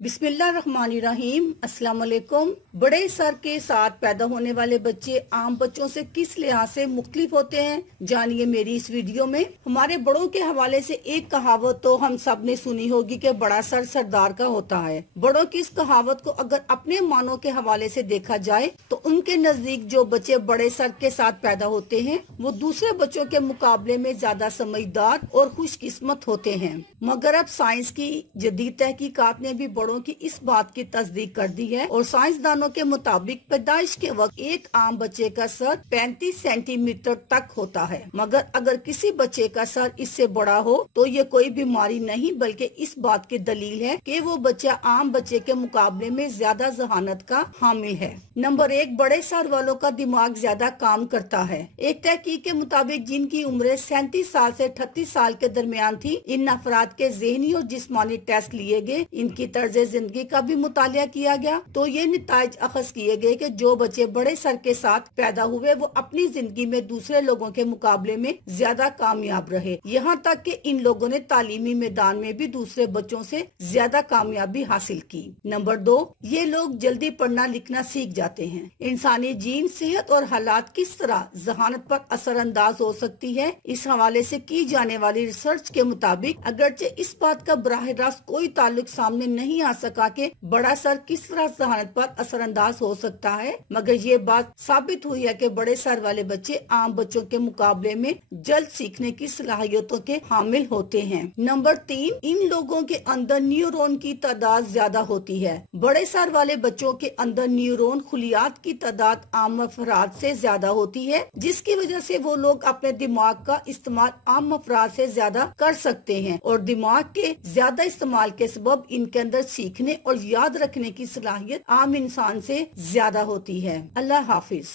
बिस्मिल्लाहिर्रहमानिर्रहीम। अस्सलाम वालेकुम। बड़े सर के साथ पैदा होने वाले बच्चे आम बच्चों से किस लिहाज से मुख्तलिफ होते हैं, जानिए मेरी इस वीडियो में। हमारे बड़ों के हवाले से एक कहावत तो हम सब ने सुनी होगी कि बड़ा सर सरदार का होता है। बड़ों की इस कहावत को अगर अपने मानों के हवाले से देखा जाए तो उनके नजदीक जो बच्चे बड़े सर के साथ पैदा होते हैं वो दूसरे बच्चों के मुकाबले में ज्यादा समझदार और खुशकिस्मत होते हैं। मगर अब साइंस की जदीद तहकीकात ने भी बड़ों की इस बात की तस्दीक कर दी है और साइंसदानों के मुताबिक पैदाइश के वक्त एक आम बच्चे का सर 35 सेंटीमीटर तक होता है। मगर अगर किसी बच्चे का सर इससे बड़ा हो तो ये कोई बीमारी नहीं बल्कि इस बात की दलील है कि वो बच्चा आम बच्चे के मुकाबले में ज्यादा जहानत का हामिल है। नंबर 1, बड़े सर वालों का दिमाग ज्यादा काम करता है। एक तहकीक के मुताबिक जिनकी उम्र 37 साल से 38 साल के दरमियान थी, इन अफराद के ज़हनी और जिस्मानी टेस्ट लिए गए, इनकी तर्ज जिंदगी का भी मुतालिया किया गया तो ये निताज अखज किए गए कि जो बच्चे बड़े सर के साथ पैदा हुए वो अपनी जिंदगी में दूसरे लोगों के मुकाबले में ज्यादा कामयाब रहे। यहाँ तक कि इन लोगों ने तालीमी मैदान में भी दूसरे बच्चों से ज्यादा कामयाबी हासिल की। नंबर 2, ये लोग जल्दी पढ़ना लिखना सीख जाते हैं। इंसानी जीन, सेहत और हालात किस तरह जहानत पर असरअंदाज हो सकती है, इस हवाले से की जाने वाली रिसर्च के मुताबिक अगरचे इस बात का बराह रास्त कोई ताल्लुक सामने नहीं आ सका कि बड़ा सर किस तरह जहानत पर असरअंदाज हो सकता है, मगर ये बात साबित हुई है कि बड़े सर वाले बच्चे आम बच्चों के मुकाबले में जल्द सीखने की सलाहियतों के हामिल होते हैं। नंबर 3, इन लोगों के अंदर न्यूरॉन की तादाद ज्यादा होती है। बड़े सर वाले बच्चों के अंदर न्यूरॉन खुलियात की तादाद आम अफराद से ज्यादा होती है, जिसकी वजह से वो लोग अपने दिमाग का इस्तेमाल आम अफराद से ज्यादा कर सकते हैं और दिमाग के ज्यादा इस्तेमाल के सबब इनके अंदर सीखने और याद रखने की सलाहियत आम इंसान से ज्यादा होती है। अल्लाह हाफिज।